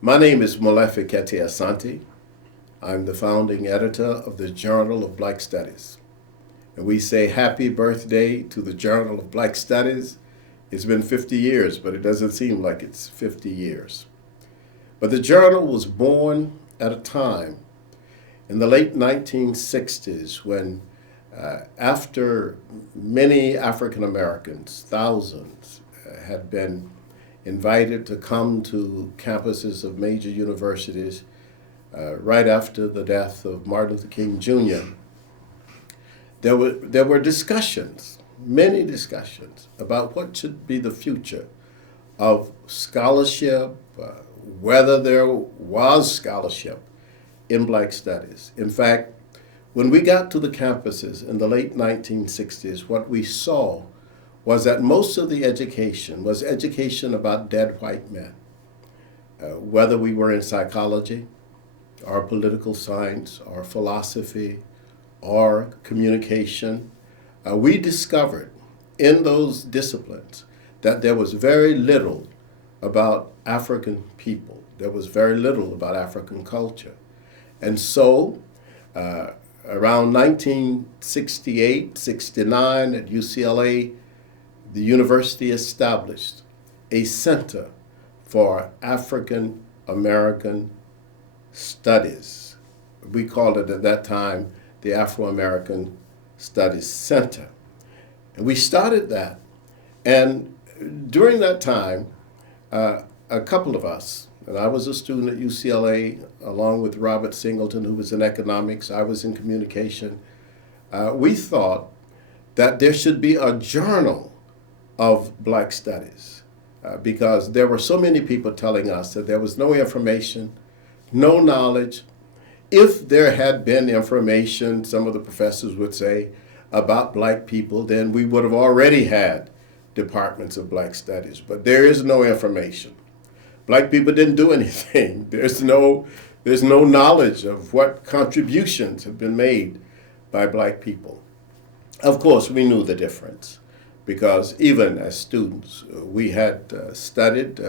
My name is Molefi Asante. I'm the founding editor of the Journal of Black Studies. And we say happy birthday to the Journal of Black Studies. It's been 50 years, but it doesn't seem like it's 50 years. But the journal was born at a time in the late 1960s when, after many African Americans, thousands, had been invited to come to campuses of major universities right after the death of Martin Luther King Jr., there were discussions, many discussions, about what should be the future of scholarship, whether there was scholarship in Black studies. In fact, when we got to the campuses in the late 1960s, what we saw was that most of the education was education about dead white men. Whether we were in psychology, or political science, or philosophy, or communication, we discovered in those disciplines that there was very little about African people. There was very little about African culture. And so, around 1968, 69 at UCLA, the university established a center for African American studies. We called it at that time the Afro-American Studies Center. And we started that. And during that time, a couple of us, and I was a student at UCLA along with Robert Singleton, who was in economics, I was in communication, we thought that there should be a journal of Black studies because there were so many people telling us that there was no information, no knowledge. If there had been information, some of the professors would say, about Black people, then we would have already had departments of Black studies. But there is no information. Black people didn't do anything. There's no knowledge of what contributions have been made by Black people. Of course, we knew the difference because even as students, we had studied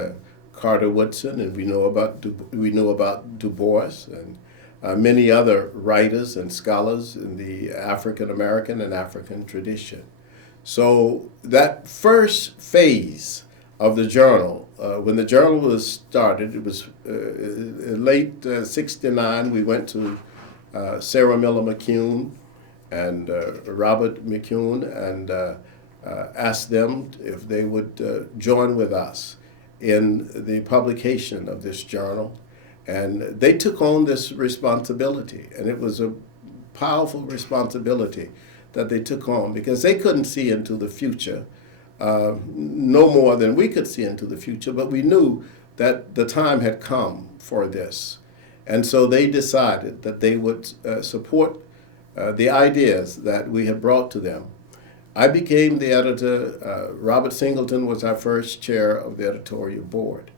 Carter Woodson, and we knew about Du Bois and many other writers and scholars in the African American and African tradition. So that first phase of the journal, when the journal was started, it was late '69. We went to Sarah Miller McCune and Robert McCune and asked them if they would join with us in the publication of this journal. And they took on this responsibility, and it was a powerful responsibility that they took on because they couldn't see into the future no more than we could see into the future, but we knew that the time had come for this. And so they decided that they would support the ideas that we had brought to them. I became the editor. Robert Singleton was our first chair of the editorial board.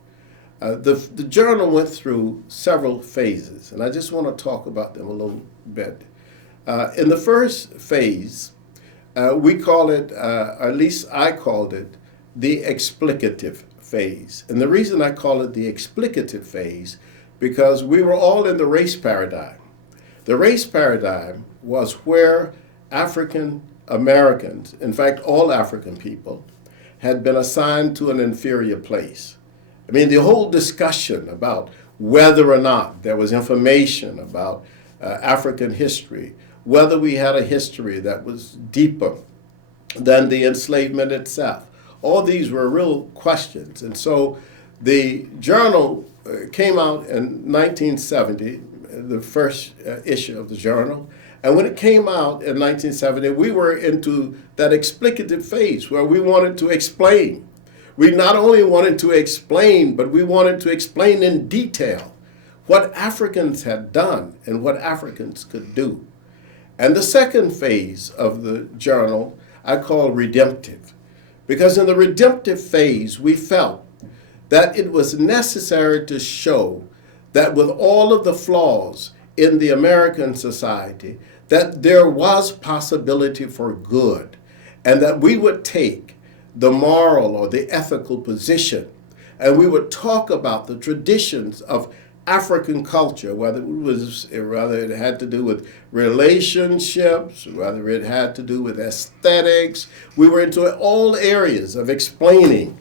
The journal went through several phases, and I just want to talk about them a little bit. In the first phase, we call it, at least I called it, the explicative phase. And the reason I call it the explicative phase, because we were all in the race paradigm. The race paradigm was where African Americans, in fact, all African people, had been assigned to an inferior place. I mean, the whole discussion about whether or not there was information about African history, whether we had a history that was deeper than the enslavement itself, all these were real questions. And so the journal came out in 1970, the first issue of the journal. And when it came out in 1970, we were into that explicative phase where we wanted to explain. We not only wanted to explain, but we wanted to explain in detail what Africans had done and what Africans could do. And the second phase of the journal I call redemptive, because in the redemptive phase, we felt that it was necessary to show that with all of the flaws in the American society, that there was possibility for good, and that we would take the moral or the ethical position and we would talk about the traditions of African culture, whether it had to do with relationships, whether it had to do with aesthetics. We were into all areas of explaining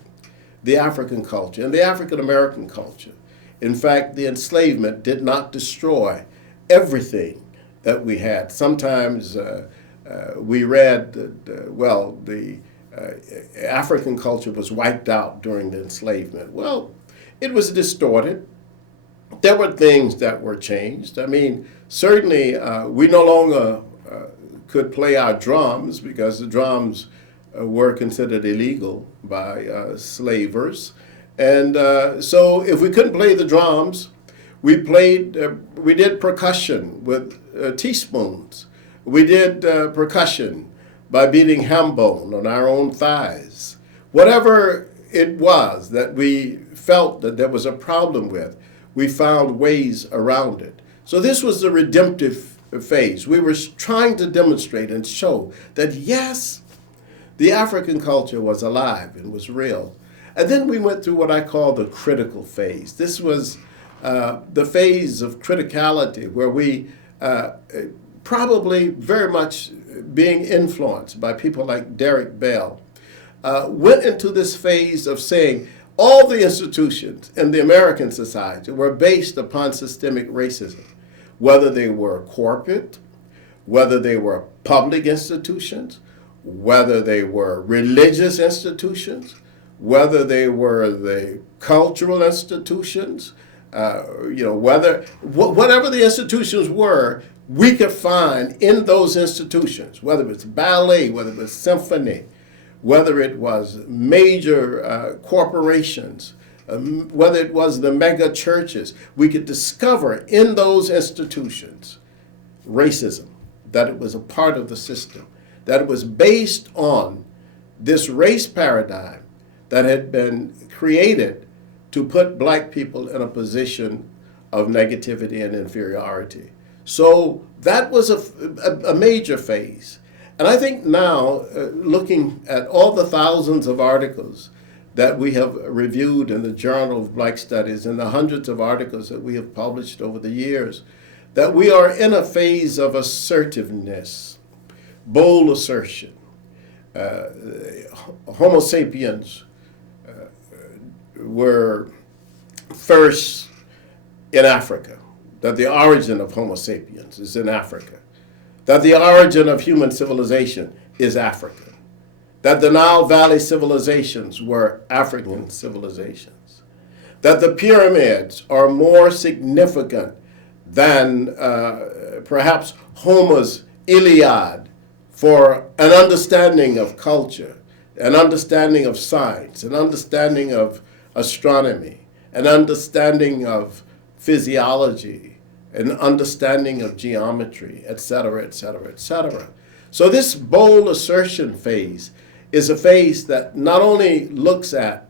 the African culture and the African American culture. In fact, the enslavement did not destroy everything that we had. Sometimes we read that, the African culture was wiped out during the enslavement. Well, it was distorted. There were things that were changed. I mean, certainly we no longer could play our drums because the drums were considered illegal by slavers. And so if we couldn't play the drums, we did percussion with teaspoons. We did percussion by beating ham bone on our own thighs. Whatever it was that we felt that there was a problem with, we found ways around it. So this was the redemptive phase. We were trying to demonstrate and show that yes, the African culture was alive and was real. And then we went through what I call the critical phase. This was the phase of criticality where we probably very much being influenced by people like Derek Bell, went into this phase of saying all the institutions in the American society were based upon systemic racism, whether they were corporate, whether they were public institutions, whether they were religious institutions, whether they were the cultural institutions, whatever the institutions were, we could find in those institutions, whether it was ballet, whether it was symphony, whether it was major corporations, whether it was the mega churches, we could discover in those institutions racism, that it was a part of the system, that it was based on this race paradigm that had been created to put black people in a position of negativity and inferiority. So that was a major phase. And I think now, looking at all the thousands of articles that we have reviewed in the Journal of Black Studies and the hundreds of articles that we have published over the years, that we are in a phase of assertiveness, bold assertion. Homo sapiens were first in Africa, that the origin of Homo sapiens is in Africa, that the origin of human civilization is African, that the Nile Valley civilizations were African civilizations, that the pyramids are more significant than perhaps Homer's Iliad for an understanding of culture, an understanding of science, an understanding of astronomy, an understanding of physiology, an understanding of geometry, et cetera, et cetera, et cetera. So this bold assertion phase is a phase that not only looks at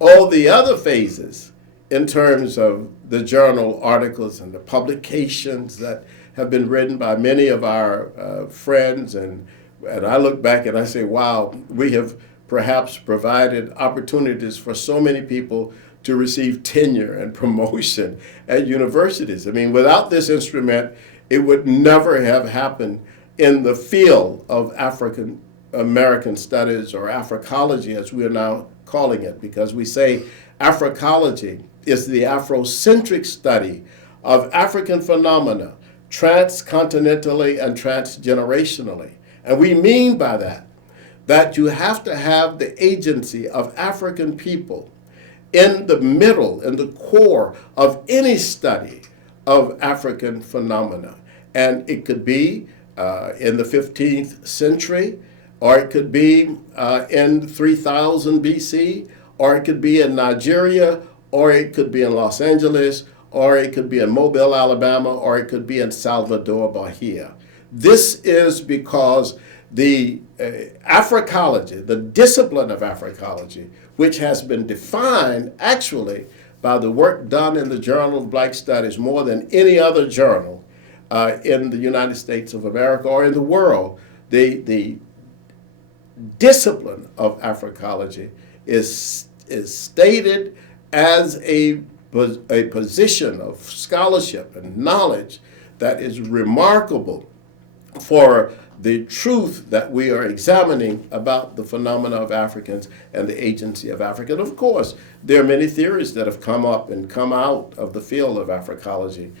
all the other phases in terms of the journal articles and the publications that have been written by many of our friends, and I look back and I say, wow, we have perhaps provided opportunities for so many people to receive tenure and promotion at universities. I mean, without this instrument, it would never have happened in the field of African American studies, or Africology as we are now calling it, because we say Africology is the Afrocentric study of African phenomena transcontinentally and transgenerationally. And we mean by that you have to have the agency of African people in the middle, in the core of any study of African phenomena. And it could be in the 15th century, or it could be in 3000 BC, or it could be in Nigeria, or it could be in Los Angeles, or it could be in Mobile, Alabama, or it could be in Salvador, Bahia. This is because the Africology, the discipline of Africology, which has been defined actually by the work done in the Journal of Black Studies more than any other journal in the United States of America or in the world, the discipline of Africology is stated as a position of scholarship and knowledge that is remarkable for the truth that we are examining about the phenomena of Africans and the agency of Africa. And of course, there are many theories that have come up and come out of the field of Africology.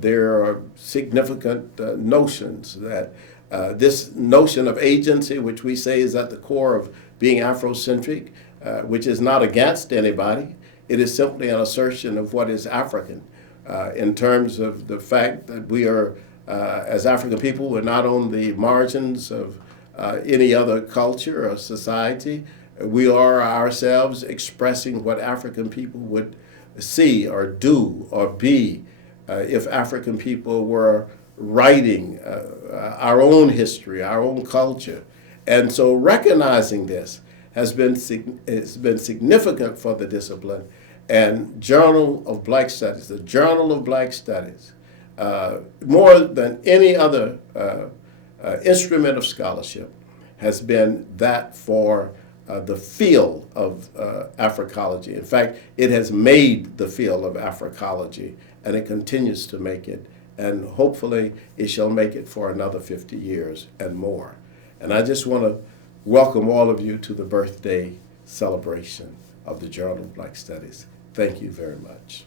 There are significant notions that this notion of agency, which we say is at the core of being Afrocentric, which is not against anybody. It is simply an assertion of what is African in terms of the fact that we are, as African people, we're not on the margins of any other culture or society. We are ourselves expressing what African people would see or do or be if African people were writing our own history, our own culture. And so recognizing this has been significant for the discipline. And Journal of Black Studies, the Journal of Black Studies, more than any other instrument of scholarship, has been that for the field of Africology. In fact, it has made the field of Africology, and it continues to make it. And hopefully it shall make it for another 50 years and more. And I just want to welcome all of you to the birthday celebration of the Journal of Black Studies. Thank you very much.